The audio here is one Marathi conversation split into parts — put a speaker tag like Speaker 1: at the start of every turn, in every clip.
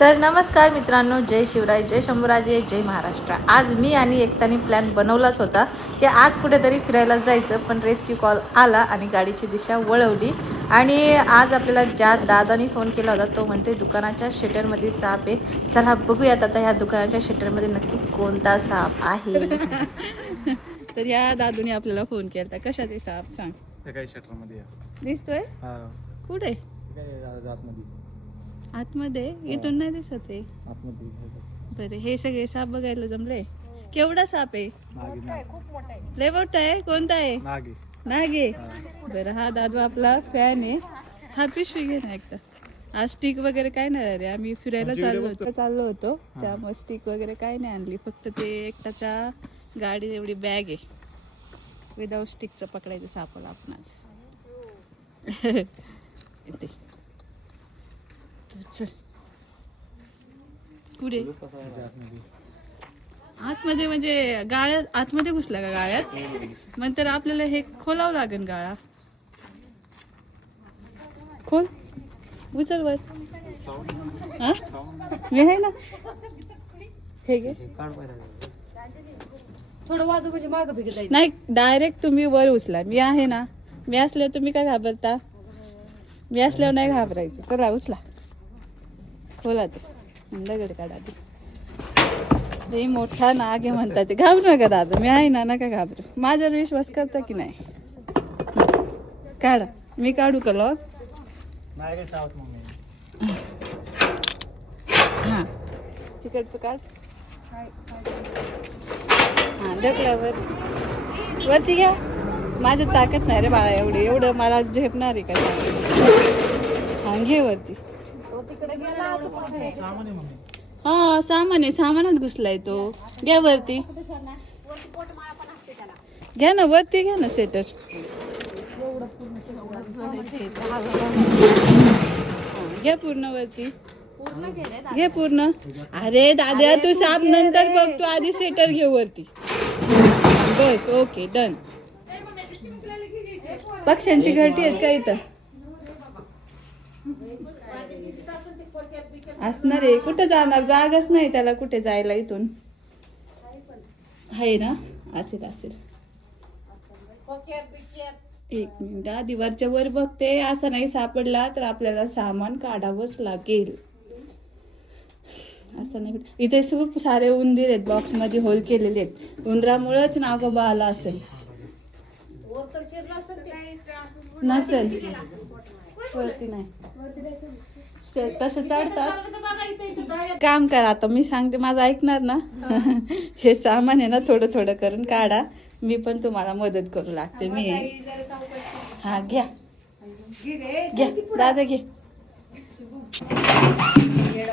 Speaker 1: तर नमस्कार मित्रांनो जय शिवराय जय शंभूराजे जय महाराष्ट्र. आज मी आणि एकतानी प्लॅन बनवलाच होता की आज कुठेतरी फिरायला जायचं पण रेस्क्यू कॉल आला आणि गाडीची दिशा वळवली. आणि आज आपल्याला ज्या दादानी फोन केला होता तो म्हणते दुकानाच्या शटरमध्ये साप आहे. चला बघूयात आता ह्या दुकानाच्या शटरमध्ये नक्की कोणता साप आहे. तर या दादूने आपल्याला फोन केला होता कशात आहे साप सांग.
Speaker 2: ते काही शटरमध्ये आहे.
Speaker 1: दिसतोय?
Speaker 2: हा.
Speaker 1: कुठे?
Speaker 2: ते आतमध्ये
Speaker 1: आतमध्ये इथून नाही दिसत आहे
Speaker 2: आतमध्ये
Speaker 1: बरं हे सगळे साप बघायला जमले? केवढा साप आहे? लय मोठा आहे? कोणता आहे?
Speaker 2: नागे
Speaker 1: नागे बरं हा दादू आपला फॅन आहे. हा पिशवी घे ना एकदा. आज स्टिक वगैरे काय नाही रे आम्ही फिरायला चाललो होतो. चाललो होतो. त्यामुळे स्टिक वगैरे काय नाही आणली. फक्त ते एकटाच्या गाडी एवढी बॅग आहे. विदाऊट स्टिकचं पकडायचं सापड आपण आज. चल कुठे
Speaker 2: आतमध्ये
Speaker 1: म्हणजे गाळ्यात आतमध्ये घुसला का गाळ्यात? मग तर आपल्याला हे खोलावं लागेल गाळा. खोल. उचल वर. हा? मी आहे ना? हे घे.
Speaker 3: थोडं वाजू म्हणजे मागं
Speaker 1: नाही डायरेक्ट तुम्ही वर उचला. मी आहे ना. मी असल्यावर तुम्ही काय घाबरता? मी असल्यावर नाही घाबरायचं. चला उचला. खोला ते दगड काढा ते हे मोठा नाग आहे म्हणतात ते. घाबरू नका दादा मी आहे ना नका घाबरू. माझ्यावर विश्वास करता की नाही. काढा. मी काढू का लॉक हां. काढ. हां ढकल्यावर वरती घ्या. माझ्यात ताकद नाही रे बाळा एवढी. एवढं मला झेपणार आहे का? हां घे वरती. हा सामान आहे सामानात घुसलाय तो. घ्या वरती. घ्या ना वरती घ्या ना सेटर घ्या पूर्ण वरती. घे पूर्ण. अरे दादा तू साप नंतर बघ तू आधी सेटर घे वरती. बस ओके डन पक्ष्यांची घरटी आहेत का इथं? असणार आहे. कुठं जाणार? जागच नाही त्याला कुठे जायला इथून? आहे ना? असेल असेल. एक मिनिट. दिवारच्या वर बघते. असं नाही सापडला तर आपल्याला सामान काढावंच लागेल. असं नाही. इथे खूप सारे उंदीर आहेत. बॉक्समध्ये होल केलेले आहेत. उंदरामुळेच नागोबा आला असेल. नसेल. वरती नाही. तसं चढतात. काम करा आता मी सांगते माझं ऐकणार ना? हे. सामान आहे ना थोडं थोडं करून काढा. मी पण तुम्हाला मदत करू लागते मी. हा घ्या. घ्या. दादा घे.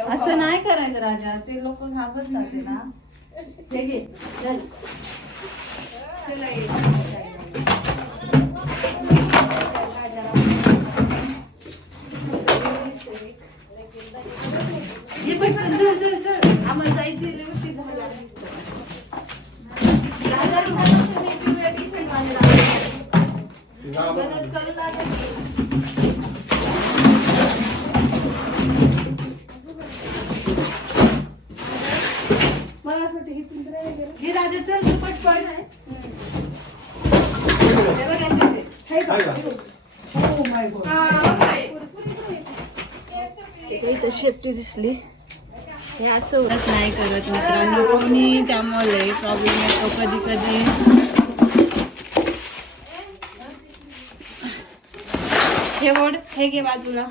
Speaker 1: असं नाही करायचं राजा. ते लोक घाबरतात ते ना. हे घे शेपटी दिसली. हे असं होत. नाही करत मित्रांनो. कोणी त्यामुळे प्रॉब्लेम येतो कधी कधी. हे ओढ हे घे बाजूला.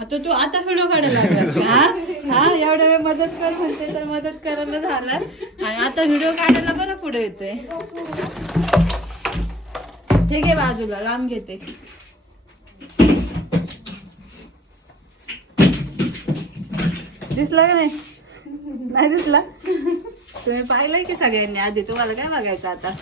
Speaker 1: आता तू आता व्हिडिओ काढायला लागलास हा? हा एवढ्या वेळ मदत कर म्हणते तर मदत करायला झाला. आणि आता व्हिडिओ काढायला बरं पुढे येते हे घे बाजूला लांब घेते. दिसला का नाही? नाही दिसला? तुम्ही पाहिलंय की सगळ्यांनी आधी? तुम्हाला काय बघायचं आता?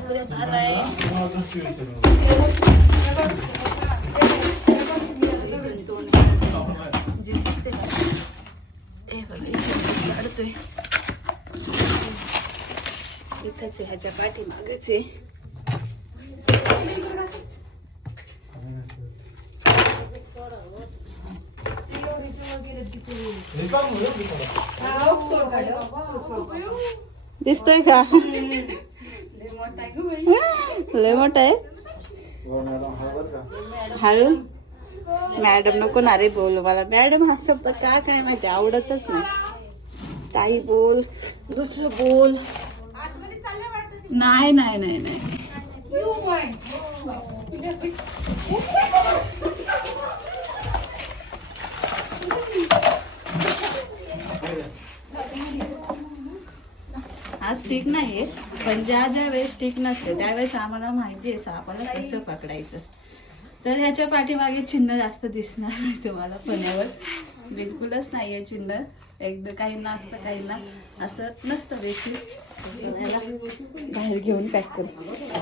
Speaker 1: तोपर्यंत आलाय इथंच आहे दिसतोय का? लय मोठा आहे.
Speaker 2: हो मॅडम
Speaker 1: हळू. मॅडम नको ना रे बोल मला. मॅडम हा शब्द का काय माहिती? आवडतच नाही. ताई बोल. दुसरं बोल. नाही नाही नाही नाही. आज स्टिक नाही पण ज्या ज्या वेळेस स्टिक नसते त्यावेळेस आम्हाला माहिती आहे सापाला कसं पकडायचं. तर ह्याच्या पाठीमागे चिन्ह जास्त दिसणार नाही तुम्हाला पण्यावर बिलकुलच नाही आहे चिन्ह. एकदा काहींना असतं काहींना असं नसतं बेसिक बाहेर घेऊन पॅक करू.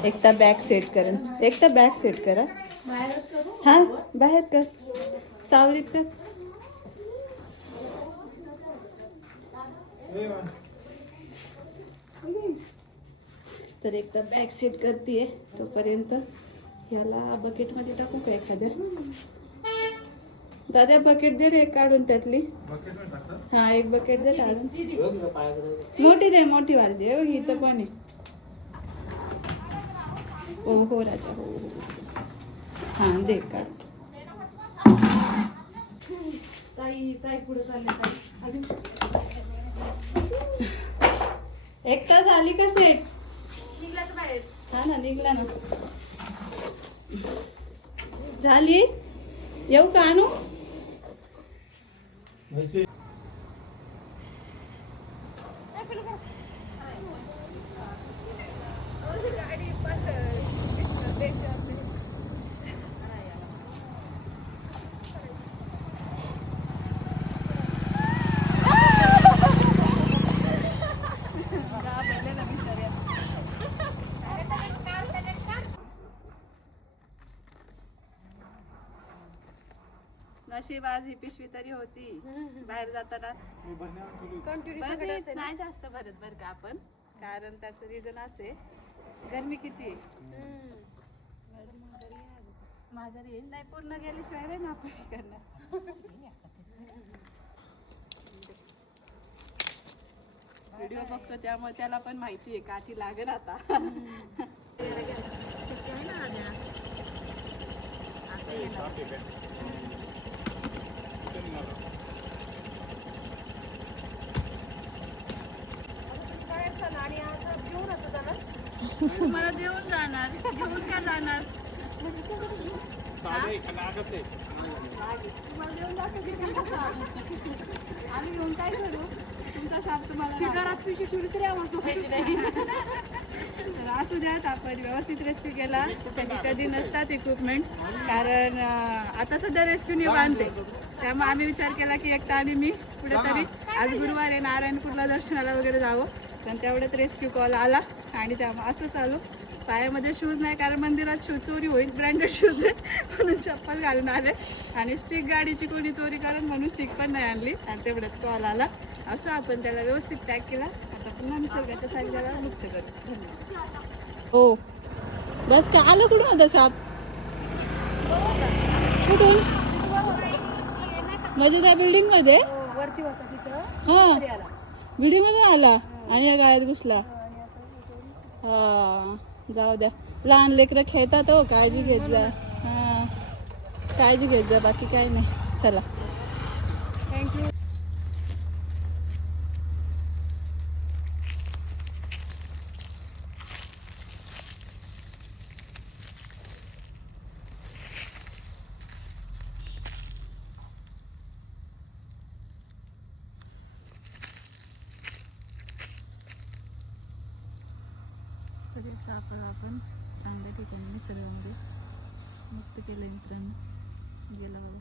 Speaker 1: एकदा बॅग सेट कर एकदा बॅग सेट करा. हा बाहेर कर. सावरीत कर. तर एकदा बॅग सेट करते तोपर्यंत ह्याला बकेटमध्ये टाकू का एखाद्या? दादा बकेट दे रे काढून त्यातली. हा एक बकेट दे काढून. मोठी दे. मोठी वाली दे. बघ इथं पण आहे? हो हो राजा हो हो, हो हा दे काढ
Speaker 3: ताई ताई पुढे चालले ताई. अगं,
Speaker 1: एक तास आली का सेट हा ना निघला ना. झाली? येऊ का आणू नशीब आज ही पिशवी तरी होती. बाहेर जाताना.
Speaker 3: ना.
Speaker 1: नाही जास्त भरत बरं का आपण. कारण त्याचं रिझन असे. गरमी किती? आहे माघारी येईल. नाही पूर्ण गेल्याशिवाय नाही ना आपण करणार. व्हिडिओ बघतो त्यामुळे त्याला पण माहिती आहे काठी लागेल आता. तुम्हाला देऊन जाणार घेऊन का जाणार? तुम्हाला देऊन जातो आम्ही घेऊन काय करू तुमचा साप तुम्हाला
Speaker 3: तरी
Speaker 1: तर असू द्यात आपण व्यवस्थित रेस्क्यू केला. कधी कधी नसतात इक्विपमेंट कारण आता सध्या रेस्क्यू निवांते त्यामुळे आम्ही विचार केला की एकटा आणि मी कुठेतरी. आज गुरुवार आहे नारायणपूरला दर्शनाला वगैरे जावं. पण तेवढ्यात रेस्क्यू कॉल आला आणि त्यामुळे असं चालू पायामध्ये शूज नाही कारण मंदिरात शूज चोरी होईल ब्रँडेड शूज आहे म्हणून चप्पल घालून आले. आणि स्टिक गाडीची कोणी चोरी कारण म्हणून स्टिक पण नाही आणली. आणि तेवढ्यात कॉल आला. असं आपण त्याला व्यवस्थित पॅक केला. आता पुन्हा निसर्गाच्या साईडला मुक्त करू. धन्यवाद. हो. बस का? आलं कुठून होतं साप? कुठून? म्हणजे त्या बिल्डिंगमध्ये?
Speaker 3: हो, वरती होता तिथं.
Speaker 1: हा. बिल्डिंगमध्ये आला. आणि या गाळ्यात घुसला. हा जाऊ द्या. लहान लेकरं खेळतात हो काळजी घेत जा. हा. काळजी घेत जा बाकी काही नाही. चला.
Speaker 3: थँक्यू
Speaker 1: तरी सापळा आपण चांगल्या ठिकाणी निसर्गामध्ये मुक्त केलं मित्रांनो. गेला बघा.